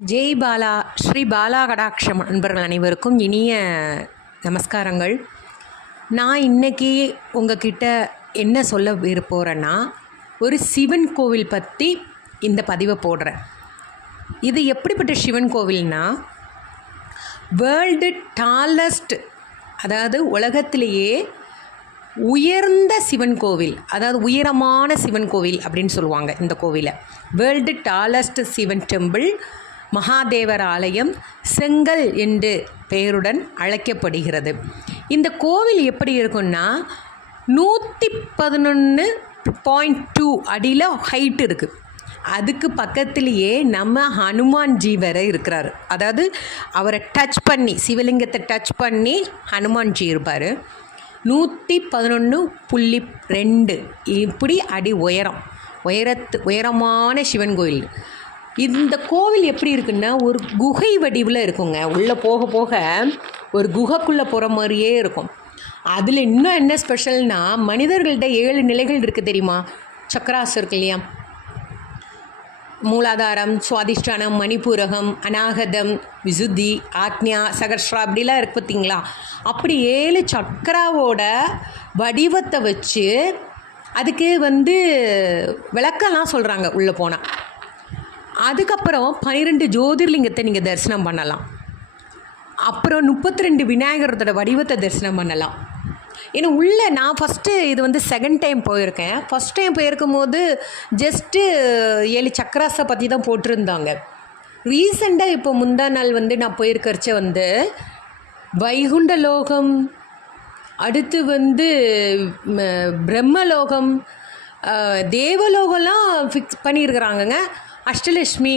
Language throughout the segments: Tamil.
ஜெய் பாலா ஸ்ரீ பாலா கடாட்சம் அன்பர்கள் அனைவருக்கும் இனிய நமஸ்காரங்கள். நான் இன்றைக்கி உங்ககிட்ட என்ன சொல்ல விருப்போகிறேன்னா, ஒரு சிவன் கோவில் பற்றி இந்த பதிவை போடுறேன். இது எப்படிப்பட்ட சிவன் கோவில்னா, வேர்ல்டு டாலஸ்ட், அதாவது உலகத்திலேயே உயர்ந்த சிவன் கோவில், அதாவது உயரமான சிவன் கோவில் அப்படின்னு சொல்லுவாங்க. இந்த கோவிலை world tallest Sivan temple, Mahadevar ஆலயம், செங்கல் என்று பெயருடன் அழைக்கப்படுகிறது. இந்த கோவில் எப்படி இருக்குன்னா, 111.2 அடியில் ஹைட் இருக்குது. அதுக்கு பக்கத்துலேயே நம்ம ஹனுமான்ஜி வேற இருக்கிறார். அதாவது அவரை டச் பண்ணி, சிவலிங்கத்தை டச் பண்ணி ஹனுமான்ஜி இருப்பார். 111.2 இப்படி அடி உயரமான சிவன் கோயில். இந்த கோவில் எப்படி இருக்குன்னா, ஒரு குகை வடிவில் இருக்குங்க. உள்ளே போக போக ஒரு குகைக்குள்ளே போகிற மாதிரியே இருக்கும். அதில் இன்னும் என்ன ஸ்பெஷல்னா, மனிதர்கள்ட்ட 7 நிலைகள் இருக்குது தெரியுமா? சக்கராஸ் இருக்கு இல்லையா? மூலாதாரம், சுவாதிஷ்டானம், மணிப்பூரகம், அநாகதம், விசுத்தி, ஆக்ஞா, சகர்ஷ்ரா அப்படிலாம் இருக்குது பார்த்தீங்களா? அப்படி 7 சக்கராவோட வடிவத்தை வச்சு அதுக்கு விளக்கெல்லாம் சொல்கிறாங்க உள்ளே போனால். அதுக்கப்புறம் 12 ஜோதிர்லிங்கத்தை நீங்கள் தரிசனம் பண்ணலாம். அப்புறம் 32 விநாயகரோட வடிவத்தை தரிசனம் பண்ணலாம். ஏன்னா உள்ளே நான் ஃபஸ்ட்டு இது செகண்ட் டைம் போயிருக்கேன். ஃபஸ்ட் டைம் போயிருக்கும் போது ஜஸ்ட்டு 7 சக்கராஸை பற்றி தான் போட்டிருந்தாங்க. ரீசெண்டாக இப்போ முந்தா நாள் நான் போயிருக்கிறச்ச வைகுண்ட லோகம், அடுத்து பிரம்மலோகம், தேவலோகம்லாம் ஃபிக்ஸ் பண்ணியிருக்கிறாங்கங்க. அஷ்டலட்சுமி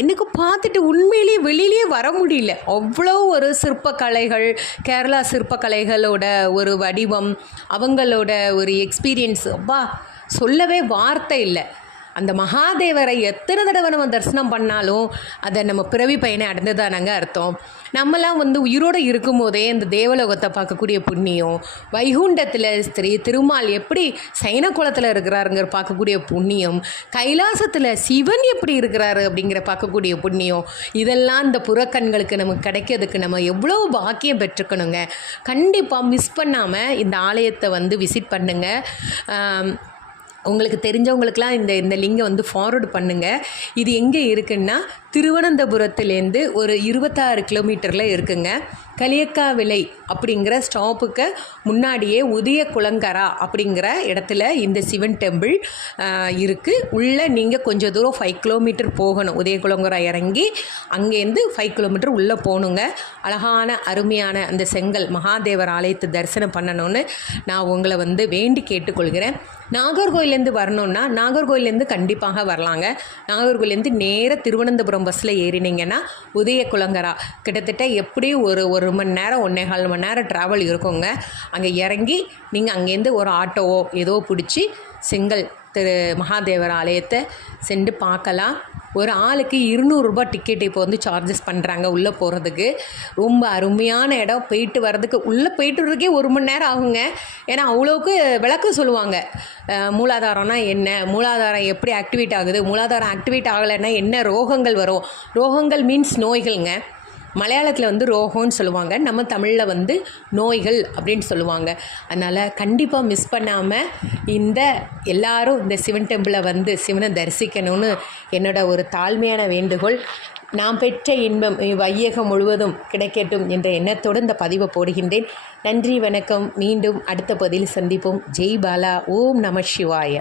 எனக்கு பார்த்துட்டு உண்மையிலேயே வெளியிலே வர முடியல. அவ்வளோ ஒரு சிற்பக்கலைகள், கேரளா சிற்பக்கலைகளோட ஒரு வடிவம், அவங்களோட ஒரு எக்ஸ்பீரியன்ஸ், அப்பா சொல்லவே வார்த்தை இல்லை. அந்த மகாதேவரை எத்தனை தடவை நம்ம தரிசனம் பண்ணாலும் அதை நம்ம பிறவி பயனை அடைந்ததானாங்க அர்த்தம். நம்மலாம் உயிரோடு இருக்கும்போதே இந்த தேவலோகத்தை பார்க்கக்கூடிய புண்ணியம், வைகுண்டத்தில் திருமால் எப்படி சைன குளத்தில் இருக்கிறாருங்கிற பார்க்கக்கூடிய புண்ணியம், கைலாசத்தில் சிவன் எப்படி இருக்கிறாரு அப்படிங்கிற பார்க்கக்கூடிய புண்ணியம், இதெல்லாம் இந்த புறக்கண்களுக்கு நமக்கு கிடைக்கிறதுக்கு நம்ம எவ்வளோ பாக்கியம் பெற்றுக்கணுங்க. கண்டிப்பாக மிஸ் பண்ணாமல் இந்த ஆலயத்தை விசிட் பண்ணுங்கள். உங்களுக்கு தெரிஞ்சவங்களுக்கெலாம் இந்த லிங்கை ஃபார்வர்டு பண்ணுங்கள். இது எங்கே இருக்குன்னா, திருவனந்தபுரத்துலேருந்து ஒரு 26 கிலோமீட்டரில் இருக்குங்க. களியக்காவிளை அப்படிங்கிற ஸ்டாப்புக்கு முன்னாடியே உதயகுலங்கரா அப்படிங்கிற இடத்துல இந்த சிவன் டெம்பிள் இருக்குது. உள்ளே நீங்கள் கொஞ்சம் தூரம் 5 கிலோமீட்டர் போகணும். உதயகுலங்கரா இறங்கி அங்கேருந்து 5 கிலோமீட்டர் உள்ளே போகணுங்க. அழகான அருமையான அந்த செங்கல் மகாதேவர் ஆலயத்தை தரிசனம் பண்ணணும்னு நான் உங்களை வேண்டி கேட்டுக்கொள்கிறேன். நாகர்கோயிலேருந்து வரணுன்னா நாகர்கோயிலேருந்து கண்டிப்பாக வரலாங்க. நாகர்கோயிலேருந்து நேராக திருவனந்தபுரம் பஸ்ஸில் ஏறினீங்கன்னா உதயகுலங்கரா கிட்டத்தட்ட எப்படியும் ஒரு மணி நேரம் 1.25 மணி நேரம் ட்ராவல் இருக்குங்க. அங்கே இறங்கி நீங்கள் அங்கேருந்து ஒரு ஆட்டோவோ ஏதோ பிடிச்சி செங்கல் மகாதேவர் ஆலயத்தை சென்று பார்க்கலாம். ஒரு ஆளுக்கு 200 ரூபாய் டிக்கெட் இப்போ சார்ஜஸ் பண்ணுறாங்க உள்ளே போகிறதுக்கு. ரொம்ப அருமையான இடம். போயிட்டு வர்றதுக்கு உள்ளே போயிட்டு வர்றதுக்கே 1 மணி நேரம் ஆகுங்க. ஏன்னா அவ்வளோக்கு விளக்கம் சொல்லுவாங்க. மூலாதாரம்னா என்ன, மூலாதாரம் எப்படி ஆக்டிவேட் ஆகுது, மூலாதாரம் ஆக்டிவேட் ஆகலைன்னா என்ன ரோகங்கள் வரும். ரோகங்கள் மீன்ஸ் நோய்கள்ங்க. மலையாளத்தில் ரோகம்னு சொல்லுவாங்க, நம்ம தமிழில் நோய்கள் அப்படின்னு சொல்லுவாங்க. அதனால் கண்டிப்பாக மிஸ் பண்ணாமல் எல்லாரும் இந்த சிவன் டெம்பிளை சிவனை தரிசிக்கணும்னு என்னோட ஒரு தாழ்மையான வேண்டுகோள். நான் பெற்ற இன்பம் வையகம் முழுவதும் கிடைக்கட்டும் என்ற எண்ணத்தோடு இந்த பதிவை போடுகின்றேன். நன்றி, வணக்கம். மீண்டும் அடுத்த பதிவில் சந்திப்போம். ஜெய் பாலா. ஓம் நம சிவாய.